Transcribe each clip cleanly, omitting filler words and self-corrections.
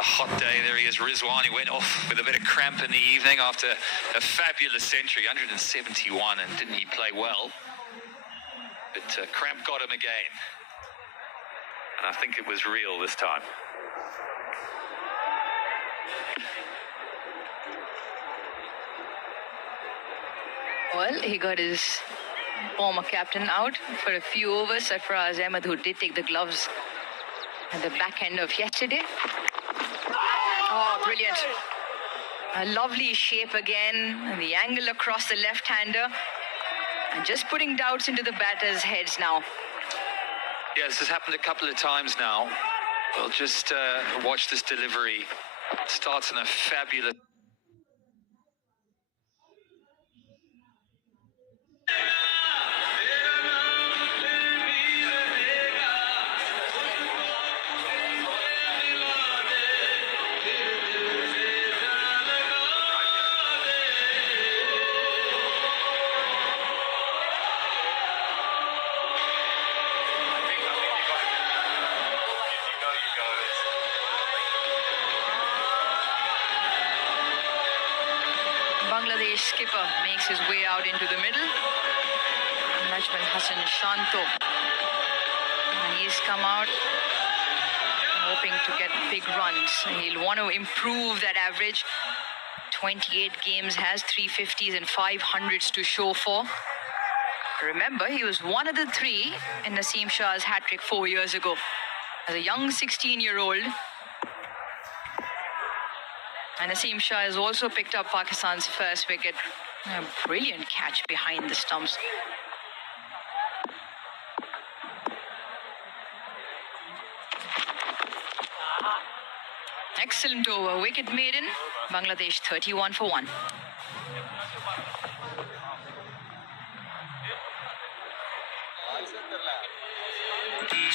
A hot day. There he is, Rizwan. He went off with a bit of cramp in the evening after a fabulous century, 171, and didn't he play well? But cramp got him again. And I think it was real this time. Well, he got his former captain out for a few overs. Sarfaraz Ahmed, who did take the gloves at the back end of yesterday. Oh, brilliant. A lovely shape again, and the angle across the left-hander, and just putting doubts into the batters' heads now. Yeah, this has happened a couple of times now. We'll just watch this delivery. Starts in a fabulous... Bangladesh skipper makes his way out into the middle. Najman Hassan Shanto. And he's come out hoping to get big runs. He'll want to improve that average. 28 games, has 350s and 500s to show for. Remember, he was one of the three in Naseem Shah's hat-trick 4 years ago. As a young 16-year-old. And Naseem Shah has also picked up Pakistan's first wicket. A brilliant catch behind the stumps. Excellent over, wicket maiden. Bangladesh 31 for 1.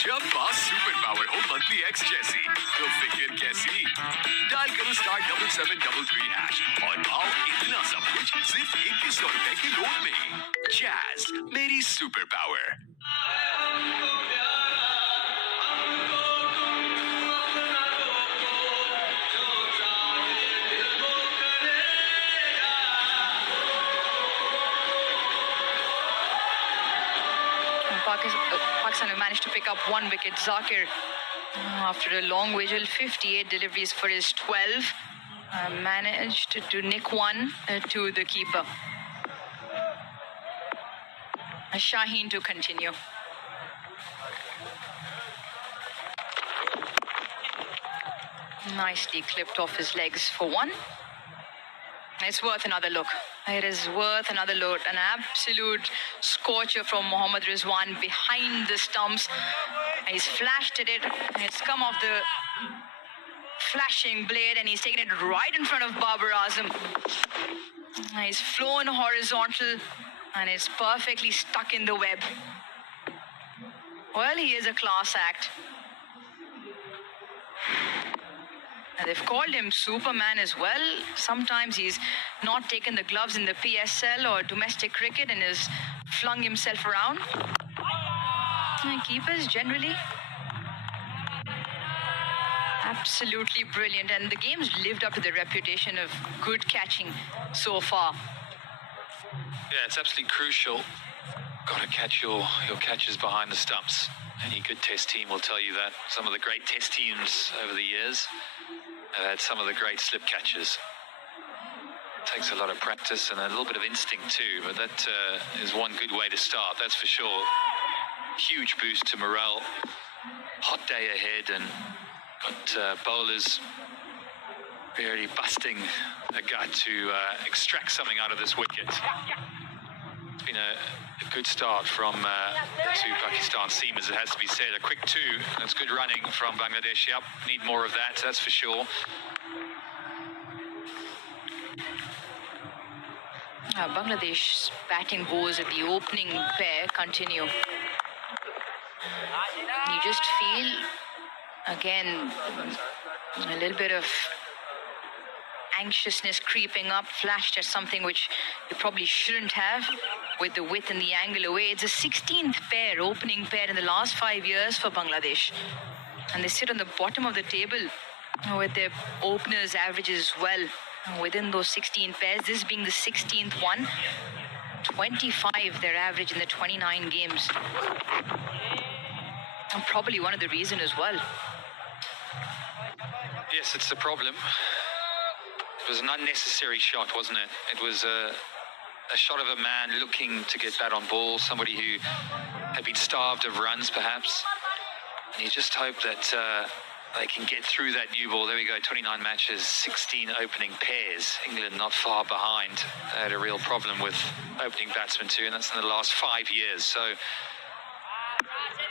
जब बात super power हो monthly x जैसी तो फिक्र कैसी dial करो *7733# और पाओ इतना सब कुछ सिर्फ 2100 रुपए के लोड में जैज मेरी super power Pakistan have managed to pick up 1 wicket. Zakir, after a long vigil, 58 deliveries for his 12, managed to nick 1 to the keeper. Shaheen to continue. Nicely clipped off his legs for 1. It's worth another look. It is worth another look. An absolute scorcher from Mohammad Rizwan behind the stumps. He's flashed at it. It's come off the flashing blade and he's taken it right in front of Babar Azam. He's flown horizontal and it's perfectly stuck in the web. Well, he is a class act. And they've called him Superman as well. Sometimes he's not taken the gloves in the PSL or domestic cricket and has flung himself around. And keepers generally absolutely brilliant. And the game's lived up to the reputation of good catching so far. Yeah, it's absolutely crucial. Got to catch your catches behind the stumps. Any good test team will tell you that. Some of the great test teams over the years have had some of the great slip catches. It takes a lot of practice and a little bit of instinct too, but that is one good way to start, that's for sure. Huge boost to morale. Hot day ahead and got bowlers really busting a gut to extract something out of this wicket. It's been a good start from the two Pakistan seamers, it has to be said. A quick 2, that's good running from Bangladesh. Yep, need more of that, that's for sure. Bangladesh's batting woes at the opening pair continue. You just feel, again, a little bit of anxiousness creeping up, flashed at something which you probably shouldn't have with the width and the angle away. It's a 16th pair, opening pair in the last 5 years for Bangladesh. And they sit on the bottom of the table with their openers' averages as well within those 16 pairs. This being the 16th one. 25 their average in the 29 games. And probably one of the reasons as well. Yes, it's the problem. It was an unnecessary shot, wasn't it? It was a shot of a man looking to get bat on ball, somebody who had been starved of runs perhaps. And you just hope that they can get through that new ball. There we go, 29 matches, 16 opening pairs. England not far behind. They had a real problem with opening batsmen too, and that's in the last 5 years. So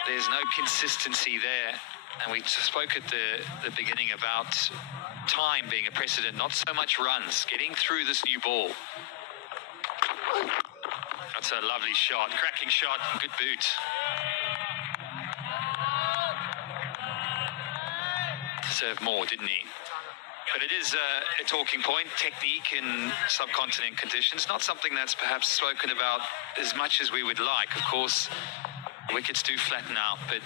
there's no consistency there. And we spoke at the beginning about time being a precedent, not so much runs, getting through this new ball. That's a lovely shot, cracking shot, good boot. Served more, didn't he? But it is a talking point, technique in subcontinent conditions, not something that's perhaps spoken about as much as we would like. Of course, wickets do flatten out, but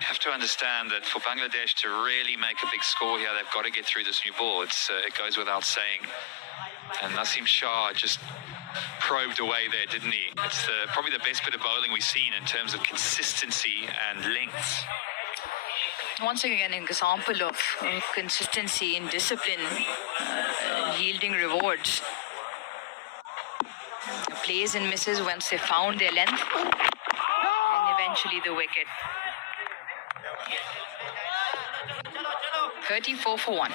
you have to understand that for Bangladesh to really make a big score here, they've got to get through this new ball. It goes without saying. And Naseem Shah just probed away there, didn't he? It's probably the best bit of bowling we've seen in terms of consistency and length. Once again, an example of consistency and discipline yielding rewards. Plays and misses once they found their length, and eventually the wicket. 34 for 1.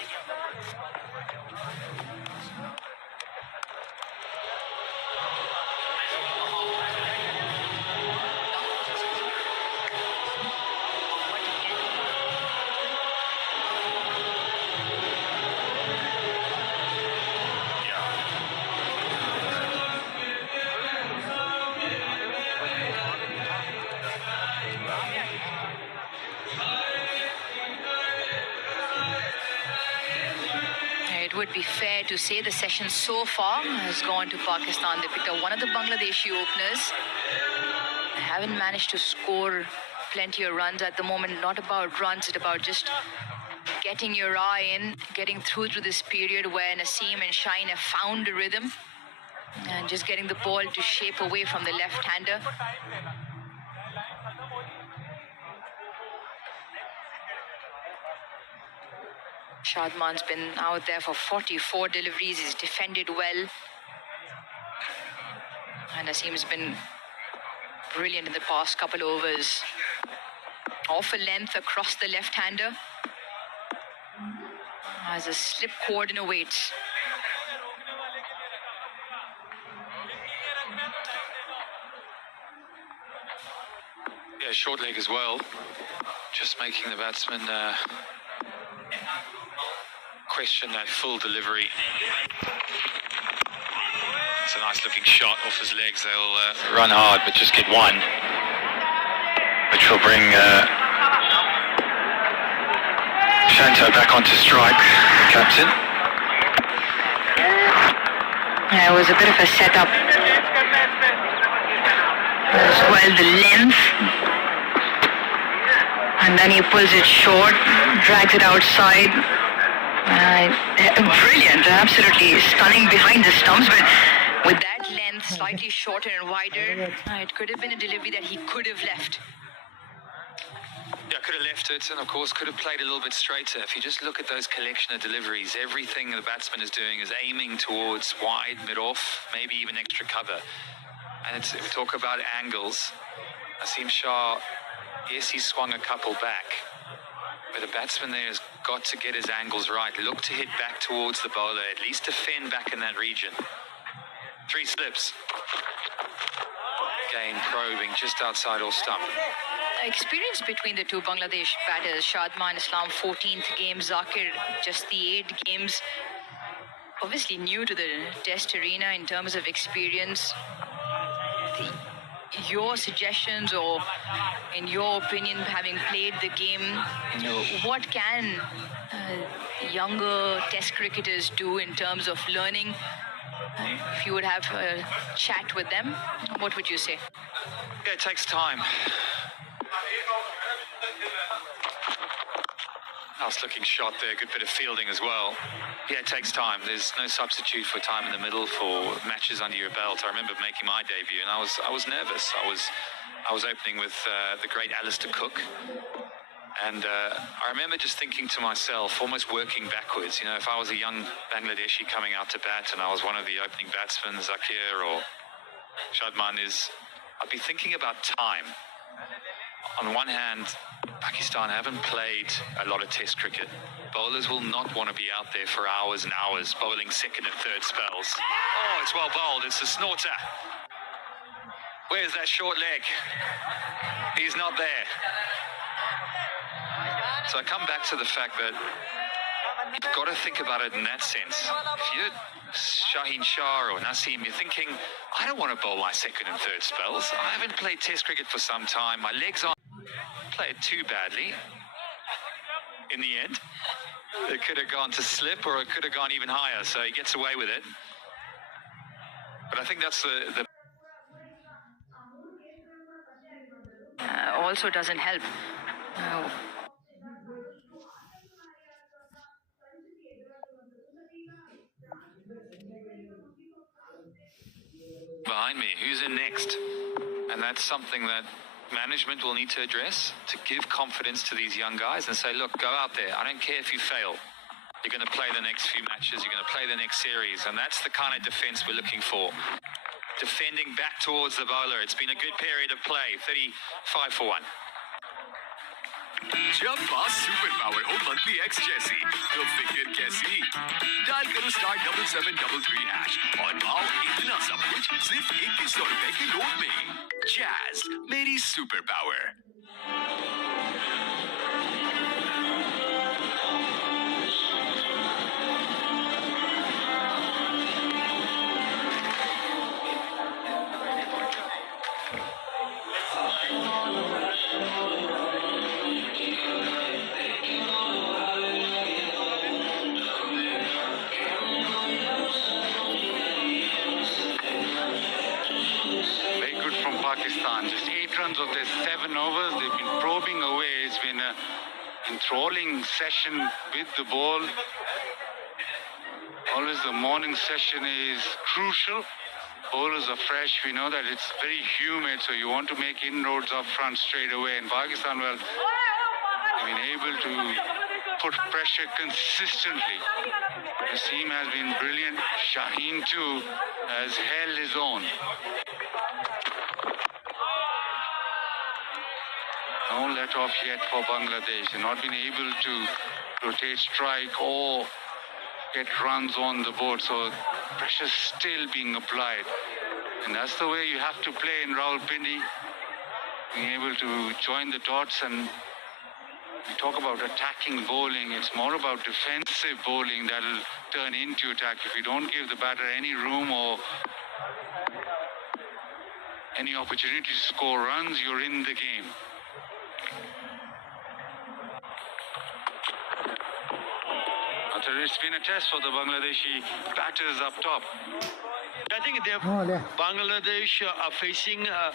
It would be fair to say the session so far has gone to Pakistan. They picked up one of the Bangladeshi openers. They haven't managed to score plenty of runs at the moment. Not about runs, it's about just getting your eye in, getting through to this period where Naseem and Shine have found a rhythm and just getting the ball to shape away from the left-hander. Shadman's been out there for 44 deliveries. He's defended well. And Naseem's been brilliant in the past couple overs. Off a length across the left-hander. As a slip cord awaits. Yeah, short leg as well. Just making the batsman question that full delivery. It's a nice looking shot off his legs. They'll run hard but just get one, which will bring Shanto back onto strike, the captain. Yeah, it was a bit of a setup as well, the length, and then he pulls it short, drags it outside. Brilliant, absolutely stunning behind the stumps, but with that length slightly shorter and wider, it could have been a delivery that he could have left. Yeah, could have left it, and of course could have played a little bit straighter. If you just look at those collection of deliveries, everything the batsman is doing is aiming towards wide, mid-off, maybe even extra cover. And we talk about angles. Naseem Shah, yes, he swung a couple back, but the batsman there has got to get his angles right. Look to hit back towards the bowler, at least defend back in that region. 3 slips. Again, probing just outside off stump. Experience between the two Bangladesh batters, Shadman Islam 14th game, Zakir just the 8 games. Obviously new to the test arena in terms of experience. Your suggestions, or in your opinion, having played the game, what can younger test cricketers do in terms of learning? If you would have a chat with them, what would you say? Yeah, it takes time. House-looking shot there, good bit of fielding as well. Yeah, it takes time. There's no substitute for time in the middle for matches under your belt. I remember making my debut, and I was nervous. I was opening with the great Alistair Cook, and I remember just thinking to myself, almost working backwards. You know, if I was a young Bangladeshi coming out to bat, and I was one of the opening batsmen, Zakir or Shadman, I'd be thinking about time. On one hand, Pakistan haven't played a lot of test cricket. Bowlers will not want to be out there for hours and hours bowling second and third spells. Oh, it's well bowled. It's a snorter. Where's that short leg? He's not there. So I come back to the fact that you've got to think about it in that sense. If you're Shaheen Shah or Naseem, you're thinking, I don't want to bowl my second and third spells. I haven't played test cricket for some time. My legs aren't played too badly. In the end, it could have gone to slip, or it could have gone even higher, so he gets away with it. But I think that's the also doesn't help. behind me. Who's in next? And that's something that management will need to address, to give confidence to these young guys and say, look, go out there. I don't care if you fail. You're going to play the next few matches. You're going to play the next series. And that's the kind of defense we're looking for. Defending back towards the bowler. It's been a good period of play. 35 for 1. जब पास super power हो monthly x जैसी तो फिक्र कैसी dial करो *7733# और पाओ इतना सब कुछ सिर्फ ₹2100 के लोड में जैज मेरी super power Pakistan. Just 8 runs of their 7 overs. They've been probing away. It's been an enthralling session with the ball. Always the morning session is crucial. Bowlers are fresh. We know that it's very humid, so you want to make inroads up front straight away. And Pakistan, well, they've been able to put pressure consistently. Naseem has been brilliant. Shaheen too has held his own. No let off yet for Bangladesh. They've not been able to rotate strike or get runs on the board, so pressure's still being applied. And that's the way you have to play in Rawalpindi. Being able to join the dots, and we talk about attacking bowling. It's more about defensive bowling that'll turn into attack. If you don't give the batter any room or any opportunity to score runs, you're in the game. It's been a test for the Bangladeshi batters up top. I think Bangladesh are facing a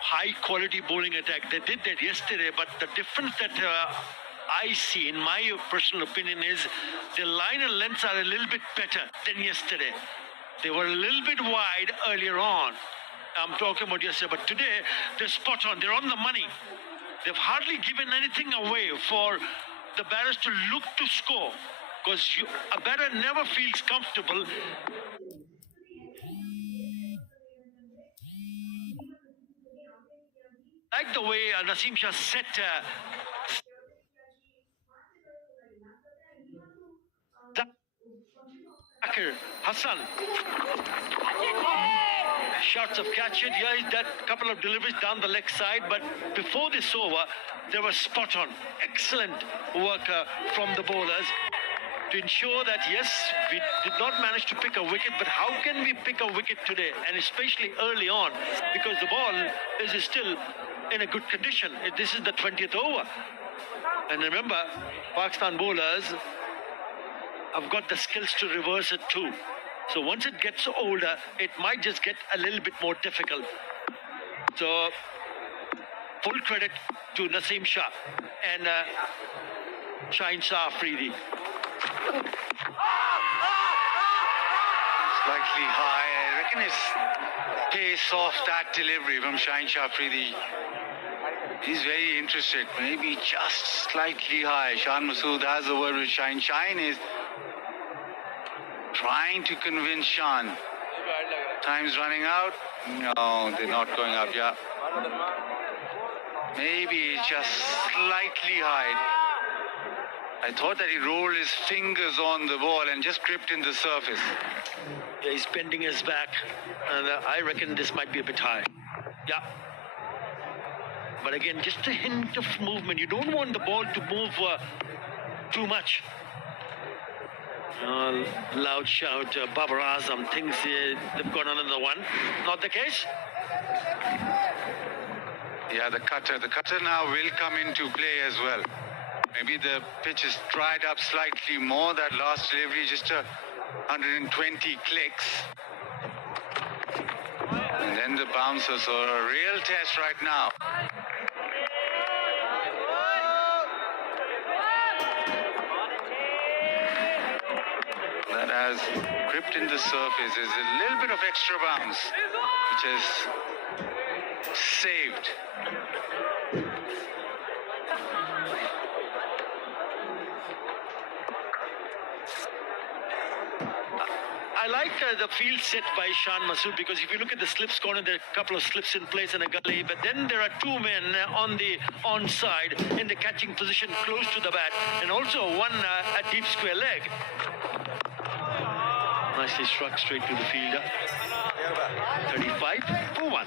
high quality bowling attack. They did that yesterday, but the difference that I see, in my personal opinion, is the line and lengths are a little bit better than yesterday. They were a little bit wide earlier on. I'm talking about yesterday, but today they're spot on. They're on the money. They've hardly given anything away for the batters to look to score, because a batter never feels comfortable. Like the way Naseem Shah set Zakir Hassan. Shots of catch it. Yeah, that couple of deliveries down the leg side, but before this over, they were spot on. Excellent work from the bowlers to ensure that, yes, we did not manage to pick a wicket, but how can we pick a wicket today? And especially early on, because the ball is still in a good condition. This is the 20th over. And remember, Pakistan bowlers have got the skills to reverse it too. So once it gets older, it might just get a little bit more difficult. So full credit to Naseem Shah. And Shaheen Shah Afridi. Slightly high. I reckon his pace off that delivery from Shaheen Shah Afridi. He's very interested. Maybe just slightly high. Shan Masood has the word with Shaheen. Shaheen is trying to convince Shan. Time's running out. No, they're not going up. Yeah. Maybe just slightly high. I thought that he rolled his fingers on the ball and just gripped in the surface. Yeah, he's bending his back, and I reckon this might be a bit high. Yeah. But again, just a hint of movement. You don't want the ball to move too much. Loud shout, Babar Azam thinks they've got another one. Not the case? Yeah, the cutter. The cutter now will come into play as well. Maybe the pitch is dried up slightly more. That last delivery, just 120 clicks. And then the bouncer, so a real test right now. That has gripped in the surface is a little bit of extra bounce, which is saved. I like the field set by Shan Masood, because if you look at the slips corner, there are a couple of slips in place and a gully, but then there are two men on the onside in the catching position close to the bat, and also one at deep square leg. Nicely struck straight to the fielder. 35 for 1.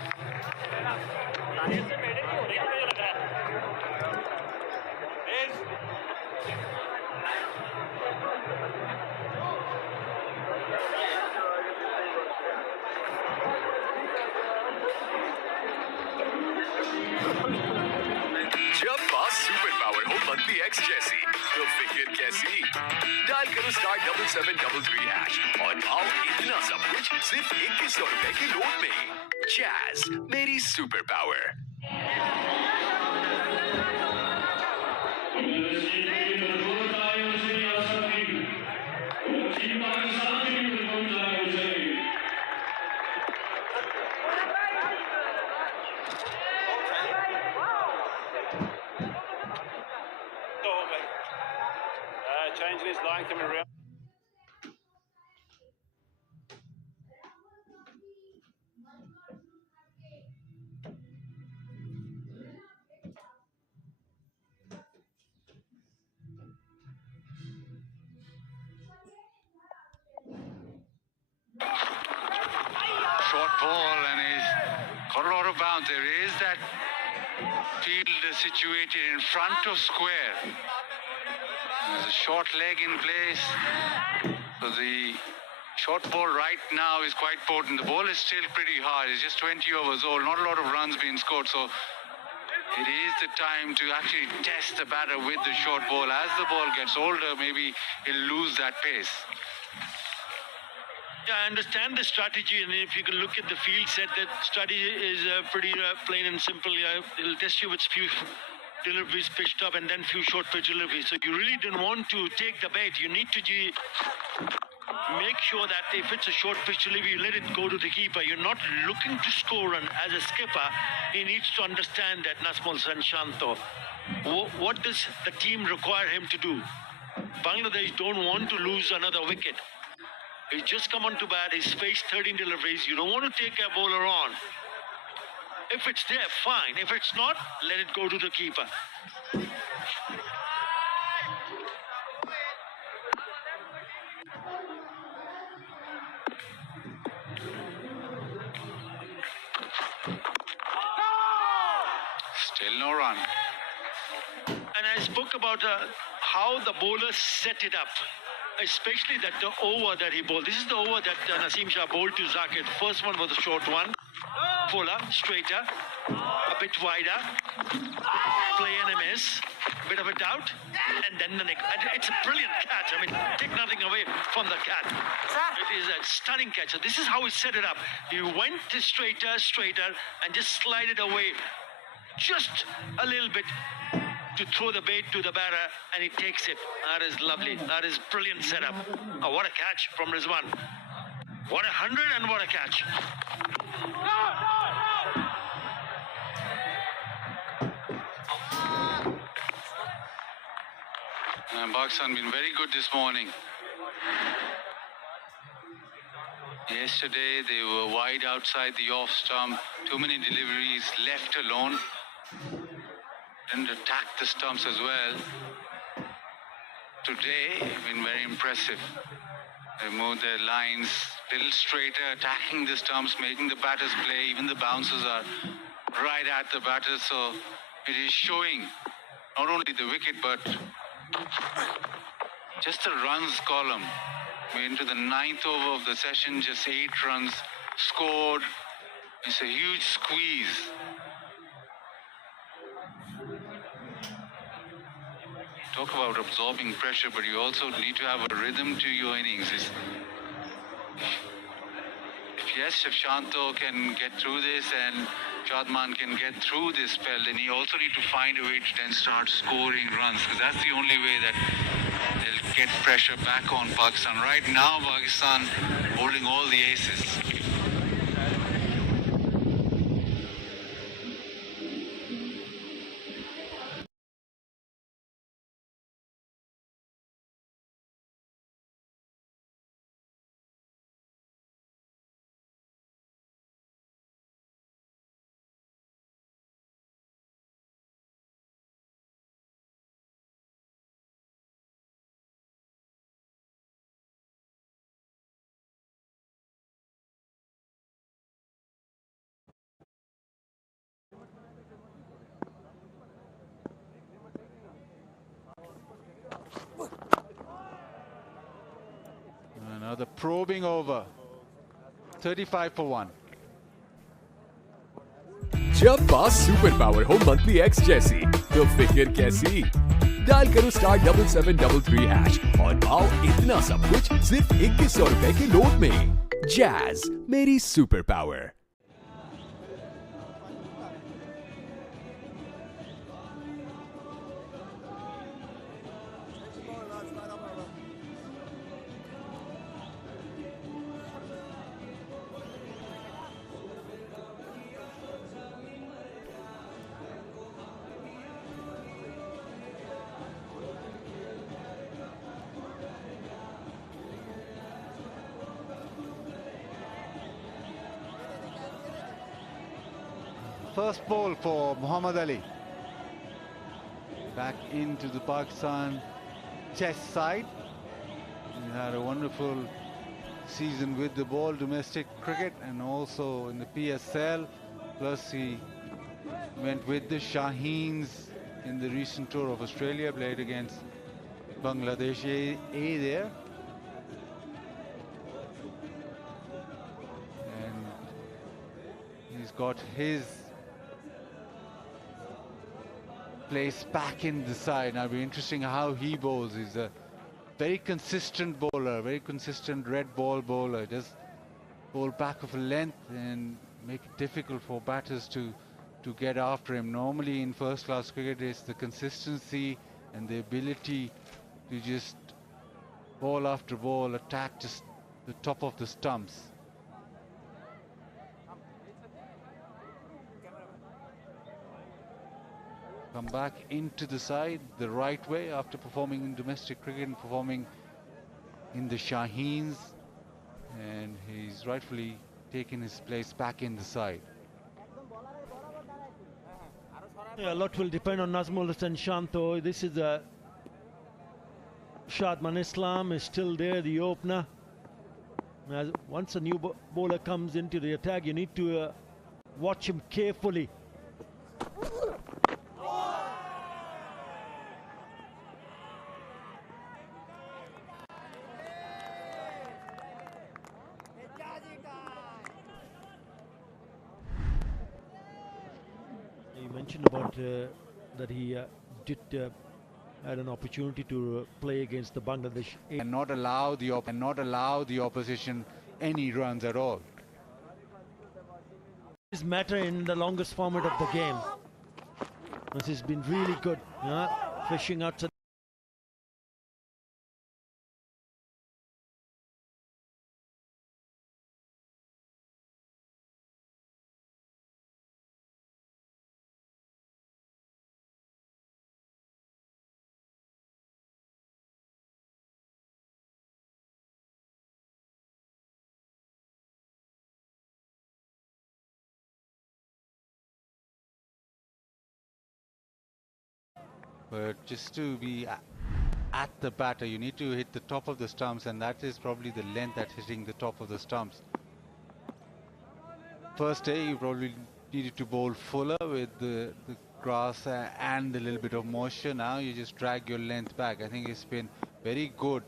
जब पास super power हो monthly x जैसी तो फिक्र कैसी dial करो *7733# और पाओ इतना सब कुछ सिर्फ 2100 रुपए की लोड में। जैज मेरी super power. Changing his line coming around. Short ball, and he's got a lot of bounce. There is that field situated in front of square. There's a short leg in place. So the short ball right now is quite potent. The ball is still pretty hard. It's just 20 overs old. Not a lot of runs being scored. So it is the time to actually test the batter with the short ball. As the ball gets older, maybe he'll lose that pace. Yeah, I understand the strategy, and if you can look at the field set, that strategy is pretty plain and simple. It'll test you with few deliveries pitched up and then few short pitch deliveries. So you really don't want to take the bait. You need to make sure that if it's a short pitch delivery, you let it go to the keeper. You're not looking to score run. As a skipper, he needs to understand that Nasmul Sanshanto. What does the team require him to do? Bangladesh don't want to lose another wicket. He's just come on to bat. He's faced 13 deliveries. You don't want to take a bowler on. If it's there, fine. If it's not, let it go to the keeper. Still no run. And I spoke about how the bowlers set it up, especially that the over that he bowled. This is the over that Naseem Shah bowled to Zakir. The first one was a short one. Fuller, straighter, a bit wider, play and a miss, bit of a doubt, and then the neck. It's a brilliant catch. I mean, take nothing away from the catch. It is a stunning catch. So this is how he set it up. He went to straighter, and just slided away just a little bit to throw the bait to the batter, and he takes it. That is lovely. That is brilliant setup. Oh, what a catch from Rizwan. What a 100 and what a catch. Pakistan been very good this morning. Yesterday they were wide outside the off stump. Too many deliveries left alone. Didn't attack the stumps as well. Today, been very impressive. They moved their lines a little straighter, attacking the stumps, making the batters play. Even the bouncers are right at the batters, so it is showing not only the wicket but just the runs column. We're into the 9th over of the session, just 8 runs scored. It's a huge squeeze. Talk about absorbing pressure, but you also need to have a rhythm to your innings. If Shanto can get through this and Shadman can get through this spell, then you also need to find a way to then start scoring runs, because that's the only way that they'll get pressure back on Pakistan. Right now, Pakistan holding all the aces. Another probing over. 35 for 1. जब बात super power हो monthly x जैसी तो फिक्र कैसी dial करो *7733# और पाओ इतना सब कुछ सिर्फ 2100 रुपए के लोड में। जैज मेरी super power. First ball for Muhammad Ali. Back into the Pakistan chess side. He had a wonderful season with the ball, domestic cricket, and also in the PSL. Plus he went with the Shaheens in the recent tour of Australia, played against Bangladesh A there. And he's got his place back in the side. Now it'll be interesting how he bowls. He's a very consistent bowler, very consistent red ball bowler. Just bowl back of a length and make it difficult for batters to get after him. Normally in first class cricket it's the consistency and the ability to just ball after ball, attack just the top of the stumps. Come back into the side the right way after performing in domestic cricket and performing in the Shaheens, and he's rightfully taken his place back in the side. Yeah, a lot will depend on Nazmul Hussain Shanto. This is a Shadman Islam is still there, the opener. Once a new bowler comes into the attack, you need to watch him carefully. You mentioned about that he did had an opportunity to play against the Bangladesh And not allow the opposition any runs at all. This matter in the longest format of the game. This has been really good. Fishing out to But just to be at the batter, you need to hit the top of the stumps, and that is probably the length that's hitting the top of the stumps. First day, you probably needed to bowl fuller with the grass and a little bit of moisture. Now you just drag your length back. I think it's been very good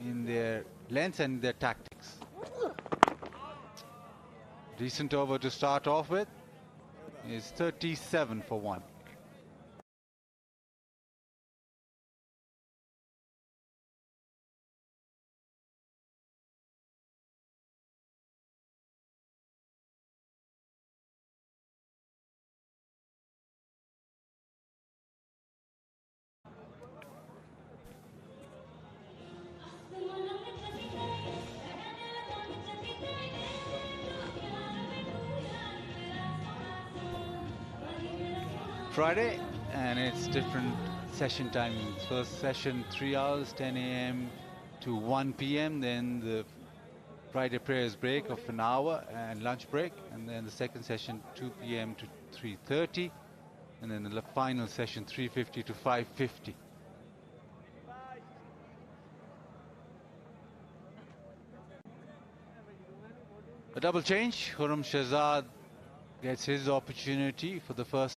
in their length and their tactics. Decent over to start off with is 37 for 1. Friday, and it's different session timings. First session 3 hours, 10 a.m. to 1 p.m. Then the Friday prayers break of an hour and lunch break, and then the second session 2 p.m. to 3:30, and then the final session 3:50 to 5:50. A double change. Khurram Shahzad gets his opportunity for the first